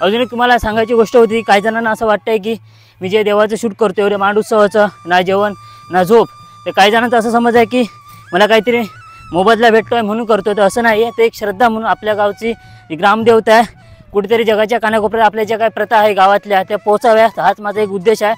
अजून एक तुम्हाला सांगायची गोष्ट होती, काही जणांना असं वाटतंय की मी जे देवाचं शूट करतो एवढे मांड उत्सवाचं ना जेवण ना झोप, तर काही जणांचा असं समज आहे की मला काहीतरी मोबदला भेटतोय म्हणून करतोय, तर असं नाही आहे. ते एक श्रद्धा म्हणून आपल्या गावची ग्रामदेवता आहे, कुठेतरी जगाच्या कानाकोपऱ्यात आपल्या ज्या काही प्रथा आहे गावातल्या त्या पोहोचाव्यात, हाच माझा एक उद्देश आहे.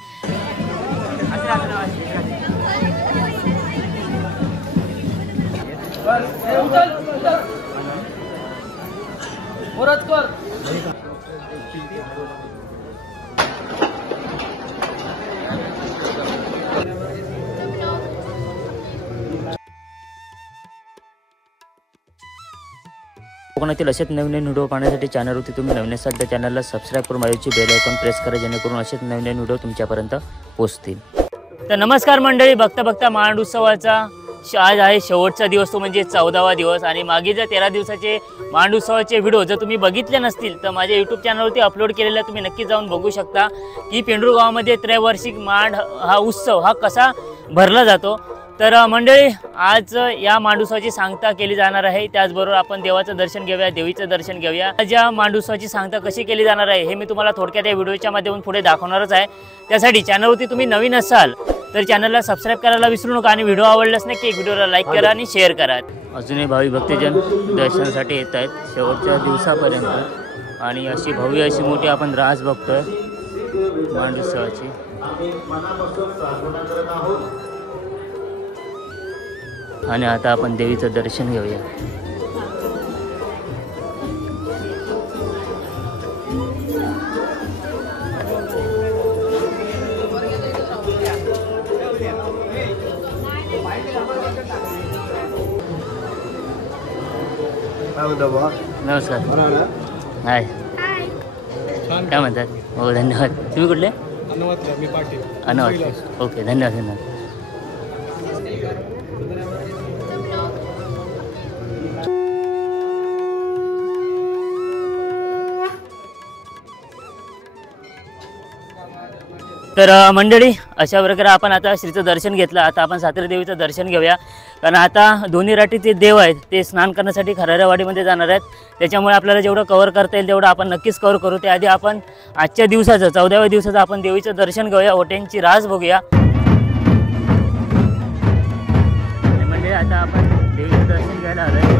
कोकणातील असेच नवीन व्हिडिओ पाहण्यासाठी चॅनलवरती तुम्ही नवीन असाल तर चॅनलला सबस्क्राईब करून बाजूची बेल आयकॉन प्रेस करा, जेणेकरून असेच नवीन व्हिडिओ तुमच्यापर्यंत पोहोचतील. तर नमस्कार मंडळी, बघता बघता मांड उत्सवाचा आज आहे शेवटचा दिवस, तो म्हणजे 14वा दिवस. आणि मागे जर 13 दिवसाचे मांड उत्सवाचे व्हिडिओ जर तुम्ही बघितले नसतील तर माझ्या यूट्यूब चॅनलवरती अपलोड केलेला तुम्ही नक्की जाऊन बघू शकता की पेंडूर गावामध्ये त्रैवार्षिक मांड हा उत्सव हा कसा भरला जातो. तर मंडळी आज या मांडुत्सवाची सांगता केली जाणार आहे, त्याचबरोबर आपण देवाचं दर्शन घेऊया, देवीचं दर्शन घेऊया. या मांडुत्सवाची सांगता कशी केली जाणार आहे हे मी तुम्हाला थोडक्यात या व्हिडिओच्या माध्यमातून पुढे दाखवणारच आहे. त्यासाठी चॅनलवरती तुम्ही नवीन असाल तर चॅनलला सबस्क्राईब करायला विसरू नका आणि व्हिडिओ आवडल्यास नक्की व्हिडिओला लाईक करा आणि शेअर करा. अजूनही भाविक भक्तजन दर्शनासाठी येत आहेत शेवटच्या दिवसापर्यंत, आणि अशी भव्य अशी मोठी आपण रास बघतोय मांडुत्सवाची. आणि आता आपण देवीचं दर्शन घेऊया. नमस्कार. हाय, काय म्हणतात? हो धन्यवाद. तुम्ही कुठले? अनवातले. ओके, धन्यवाद धन्यवाद. तर मंडळी अशा प्रकारे आपण आता श्रीचं दर्शन घेतलं. आता आपण सातेरी देवीचं दर्शन घेऊया, कारण आता दोन्ही राटीचे देव आहेत ते स्नान करण्यासाठी खराऱ्यावाडीमध्ये जाणार आहेत. त्याच्यामुळे आपल्याला जेवढं कव्हर करता येईल तेवढं आपण नक्कीच कव्हर करू. त्याआधी आपण आजच्या दिवसाचं 14व्या दिवसाचं आपण देवीचं दर्शन घेऊया, ओट्यांची रास बघूया. म्हणजे आता आपण देवीचं दर्शन घ्यायला आलोय.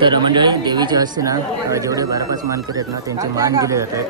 तर मंडळी देवीचे हस्ते ना जेवढे 12-5 मानकरी आहेत ना त्यांचे मान दिले जात आहेत.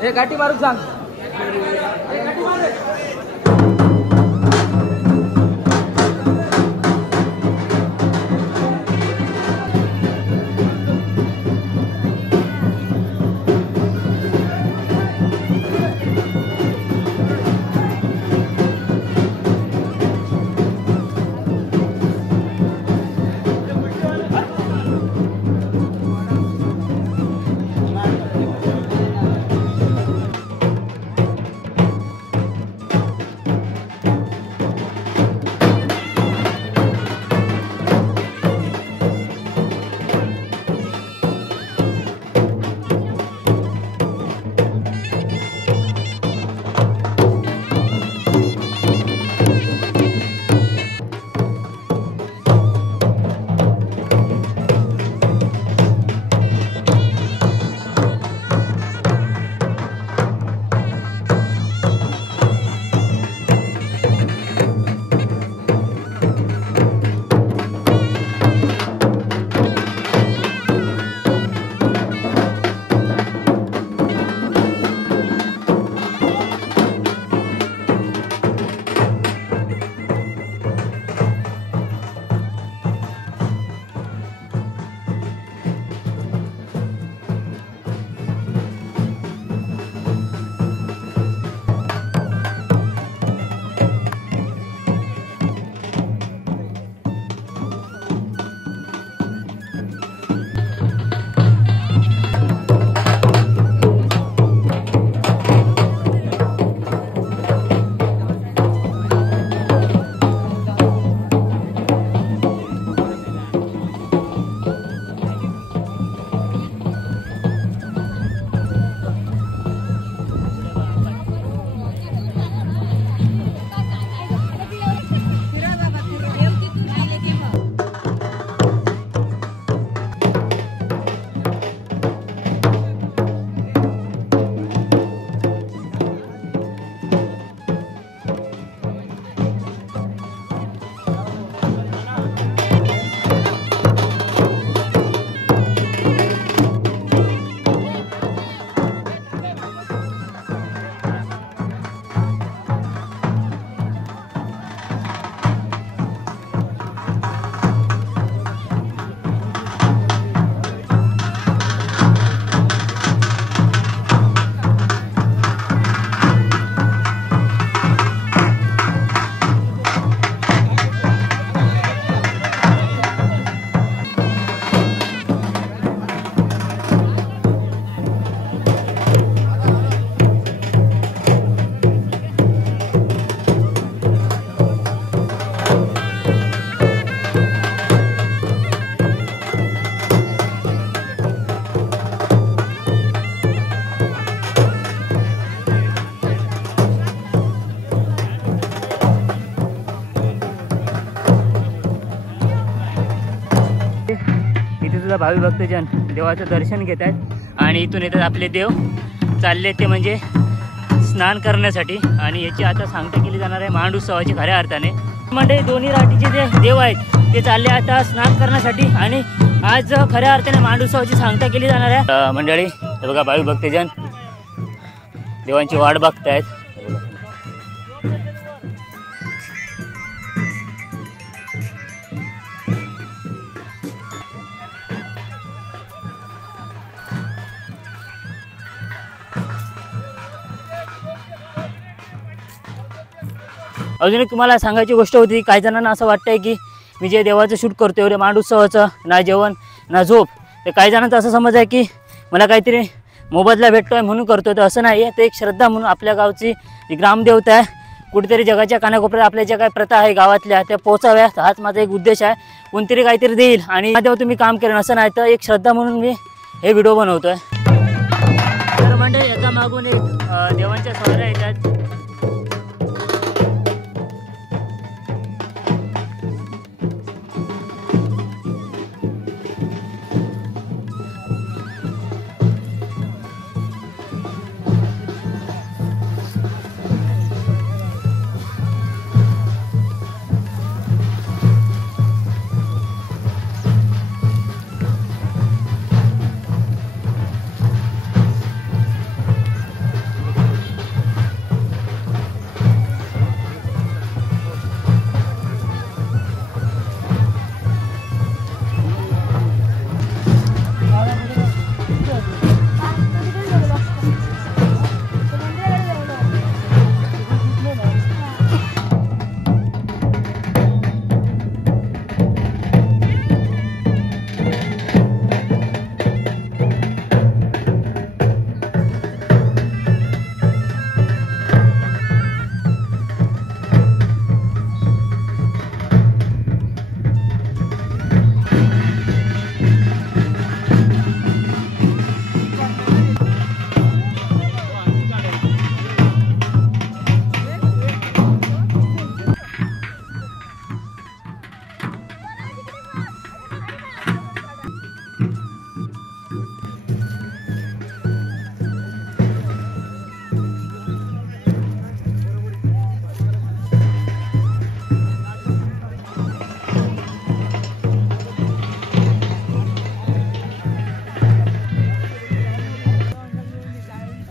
हे गाठी मारून सांग. सुद्धा भावी भक्तजन देवाचं दर्शन घेत आहेत आणि इथून येतात आपले देव चालले ते म्हणजे स्नान करण्यासाठी। आणि याची आता सांगता केली जाणार आहे मांड उत्सवाची खऱ्या अर्थाने। म्हणजे दोन्ही राटीचे जे देव आहेत ते चालले आता स्नान करण्यासाठी आणि आज खऱ्या अर्थाने मांड उत्सवाची सांगता केली जाणार आहे। मंडळी हे बघा भावी भक्तजन देवांची वाट बघतायत। अजून एक तुम्हाला सांगायची गोष्ट होती, काही जणांना असं वाटतंय की मी जे देवाचं शूट करतो एवढे मांड उत्सवाचं ना जेवण ना झोप, तर काही जणांचा असं समज आहे की मला काहीतरी मोबदला भेटतो आहे म्हणून करतो, तर असं नाही आहे. ते एक श्रद्धा म्हणून आपल्या गावची जी ग्रामदेवता आहे, कुठेतरी जगाच्या कानाकोपऱ्यात आपल्या ज्या काही प्रथा आहे गावातल्या त्या पोहोचाव्यात, हाच माझा एक उद्देश आहे. कोणतरी काहीतरी देईल आणि तेव्हा तुम्ही काम करेन असं नाही, तर एक श्रद्धा म्हणून मी हे व्हिडिओ बनवतो आहे. तर म्हणजे याचा मागून एक देवांच्या सवाऱ्या येतात.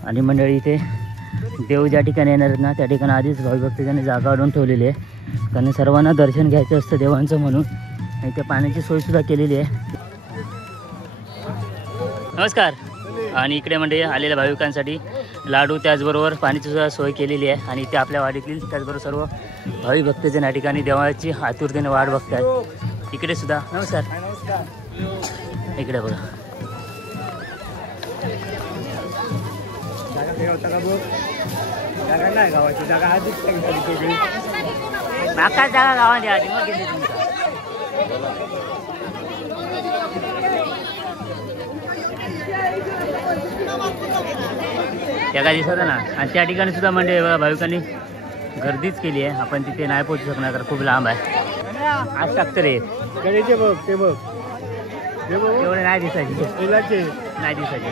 आणि मंडळी इथे देव ज्या ठिकाणी येणार आहेत ना त्या ठिकाणी आधीच भाविभक्त त्यांनी जागा वाढवून ठेवलेली आहे, कारण सर्वांना दर्शन घ्यायचं असतं देवांचं म्हणून. आणि इथे पाण्याची सोयसुद्धा केलेली आहे. नमस्कार. आणि इकडे म्हणजे आलेल्या भाविकांसाठी लाडू त्याचबरोबर पाण्याची सुद्धा सोय केलेली आहे. आणि इथे आपल्या वाडीतील त्याचबरोबर सर्व भाविभक्तजन या ठिकाणी देवाची आतुरतेने वाट बघतात. इकडे सुद्धा नमस्कार. इकडे बघा नाका जागा गावात आधी मग गेली तुमचा. त्या काय दिसत ना. आणि त्या ठिकाणी सुद्धा म्हणजे भाविकांनी गर्दीच केली आहे. आपण तिथे नाही पोहोचू शकणार कारण खूप लांब आहे. आज टाकतं रे एवढे नाही दिसायचे, नाही दिसायचे.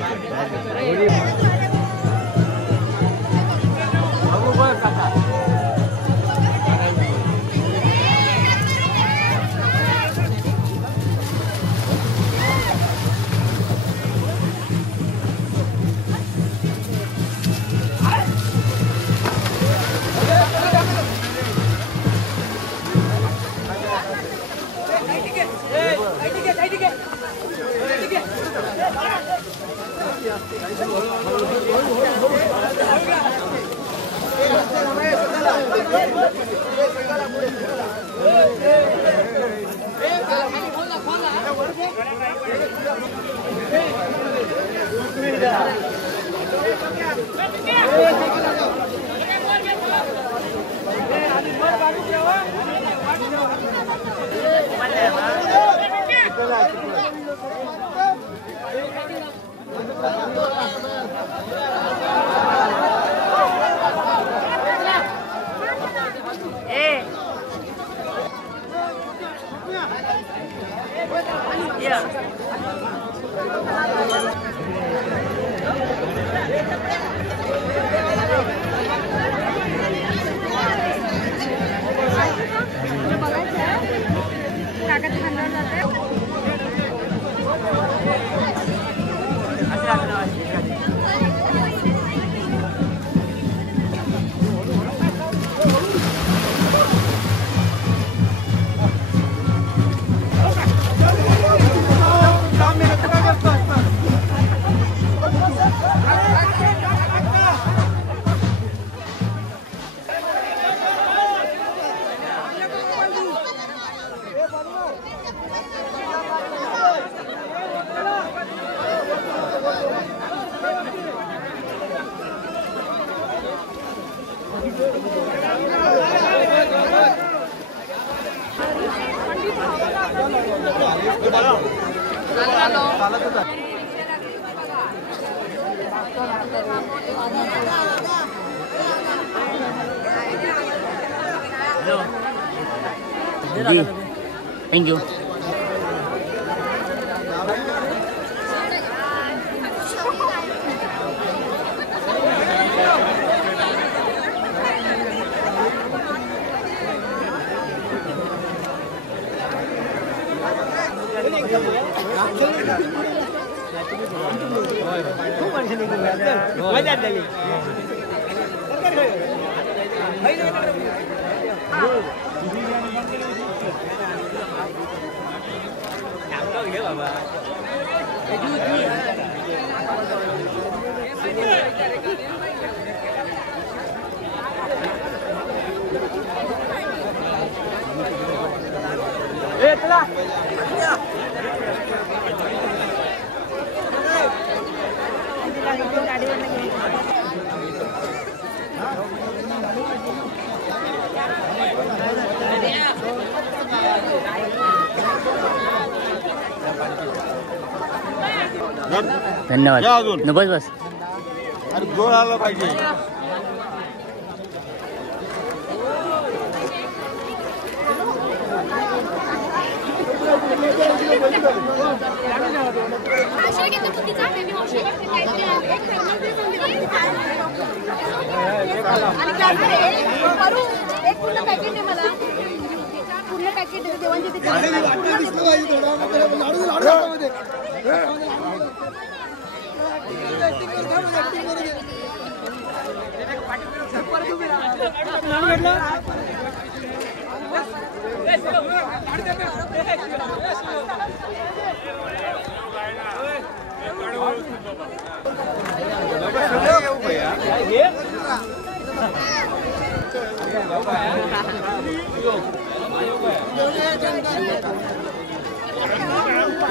थँक्यू. धन्यवाद. बस बस. अरे जोर आला पाहिजे.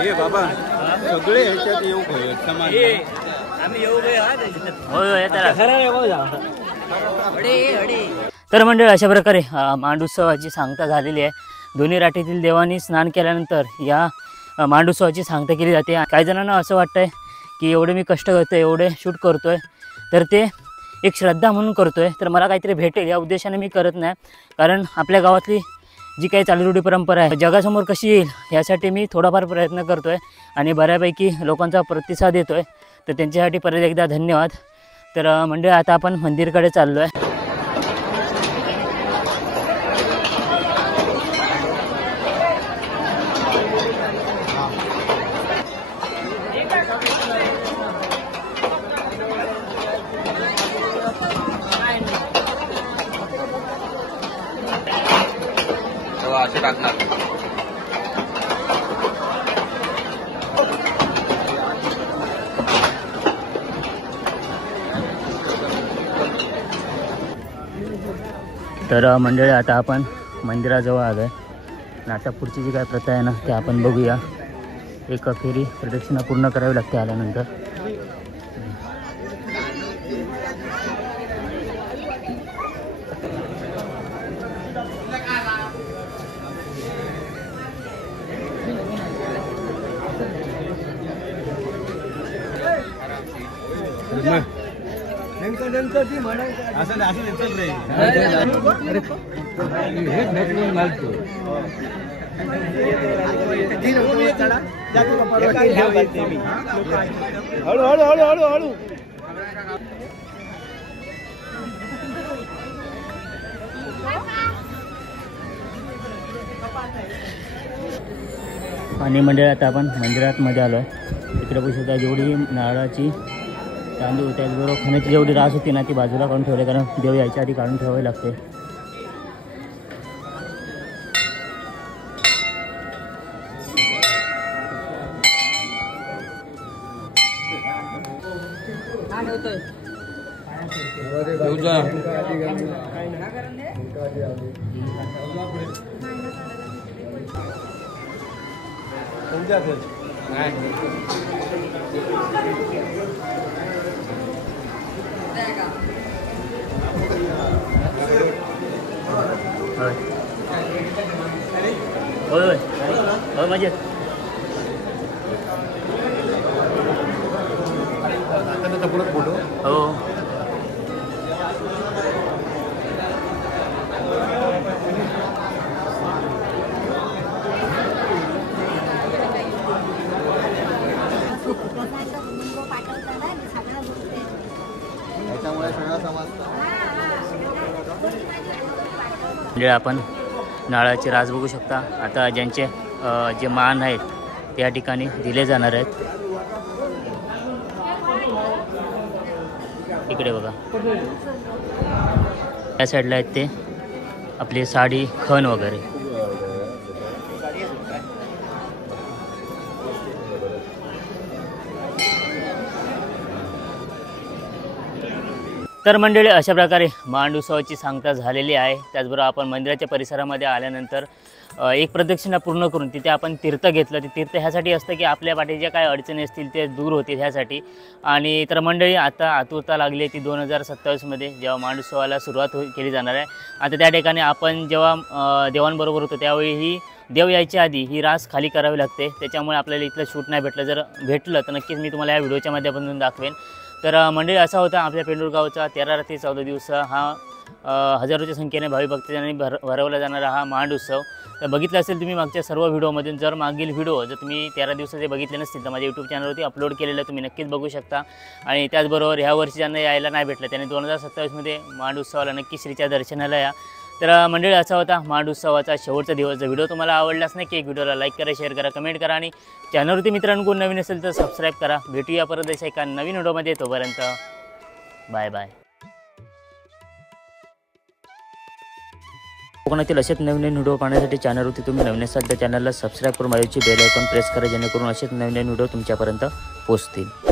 हे बाबा सगळे ह्याच्यात येऊ पाहिजे समान. आम्ही येऊ होय तर मंडळ अशा प्रकारे मांडोत्सवाची सांगता झालेली आहे. दोन्ही राठीतील देवांनी स्नान केल्यानंतर या मांडोत्सवाची सांगता केली जाते. काही जणांना असं वाटतंय की एवढे मी कष्ट करतोय, एवढे शूट करतोय, तर ते एक श्रद्धा म्हणून करतोय, तर मला काहीतरी भेटेल या उद्देशाने मी करत नाही. कारण आपल्या गावातली जी काही चालीरूढी परंपरा आहे जगासमोर कशी येईल यासाठी मी थोडाफार प्रयत्न करतोय आणि बऱ्यापैकी लोकांचा प्रतिसाद येतोय, तर त्यांच्यासाठी परत एकदा धन्यवाद. तर मंडळ आता आपण मंदिरकडे चाललो आहे. असे टाकणार. तर मंडळी आता आपण मंदिराजवळ आलो आहे आणि आता पुढची जी काय प्रथा आहे ना ते आपण बघूया. एक फेरी प्रदक्षिणा पूर्ण करावी लागते आल्यानंतर. हळू. आणि मंडळी आता आपण मंदिरात मध्ये आलो आहे. इकडे बघू शकता जेवढी नारळाची तांदूळ त्याचबरोबर खाण्याची जेवढी रास होती ना ती बाजूला काढून ठेवली, कारण देव यायच्या आधी काढून ठेवावी लागते. होय मजेत. आता पुढे फोटो हो. त्याच्यामुळे सगळं समजतं. म्हणजे आपण नारळाचे रास बघू शकता. आता ज्यांचे जे मान आहेत त्या ठिकाणी दिले जाणार आहेत. इकडे बघा, त्या साईडला आहेत ते आपली साडी, खण वगैरे. तर मंडळी, अशा प्रकारे मांड उत्सवाची सांगता झालेली आहे. त्याचबरोबर आपण मंदिराच्या परिसरामध्ये आल्यानंतर एक प्रदक्षिणा पूर्ण करून तिथे आपण तीर्थ घेतलं. ते तीर्थ ह्यासाठी असतं की आपल्या पाठीच्या काय अडचणी असतील ते दूर होतील ह्यासाठी. आणि तर मंडळी, आता आतुरता लागली आहे ती 2027मध्ये जेव्हा मांड उत्सवाला सुरुवात केली जाणार आहे. आता त्या ठिकाणी आपण जेव्हा देवांबरोबर होतो त्यावेळी ही देव यायच्या आधी ही रास खाली करावी लागते. त्याच्यामुळे आपल्याला इथलं शूट नाही भेटलं. जर भेटलं तर नक्कीच मी तुम्हाला या व्हिडिओच्या माध्यमातून दाखवेन. तर मंडळी, असा होता आपल्या पेंडूर गावचा 13 रात्री 14 दिवस हा हजारोच्या संख्येने भावी भक्तांनी भरवला जाणारा हा मांड उत्सव. तर बघितलं असेल तुम्ही मागच्या सर्व व्हिडिओमधून. जर मागील व्हिडिओ जर तुम्ही 13 दिवसाचे बघितले नसतील तर माझ्या यूट्यूब चॅनलवरती अपलोड केलेलं तुम्ही नक्कीच बघू शकता. आणि त्याचबरोबर ह्या वर्षी ज्यांना यायला नाही भेटलं त्याने 2027मध्ये मांड उत्सवाला नक्की श्रीच्या दर्शनाला या. तर मंडळी, असा होता मांड उत्सवाचा शेवटचा दिवस. जर व्हिडिओ तुम्हाला आवडलाच नाही की एक व्हिडिओला लाईक करा, शेअर करा, कमेंट करा आणि चॅनलवरती मित्रांनो कोण नवीन असेल तर सबस्क्राईब करा. भेटूया परत अशा एका नवीन व्हिडिओमध्ये. तोपर्यंत बाय बाय. कोकणातील असेच नवीन व्हिडिओ पाहण्यासाठी चॅनलवरती तुम्ही नवीन असाल तर चॅनलला सबस्क्राईब करून बाजूची बेल आयकॉन प्रेस करा, जेणेकरून असेच नवीन व्हिडिओ तुमच्यापर्यंत पोहोचतील.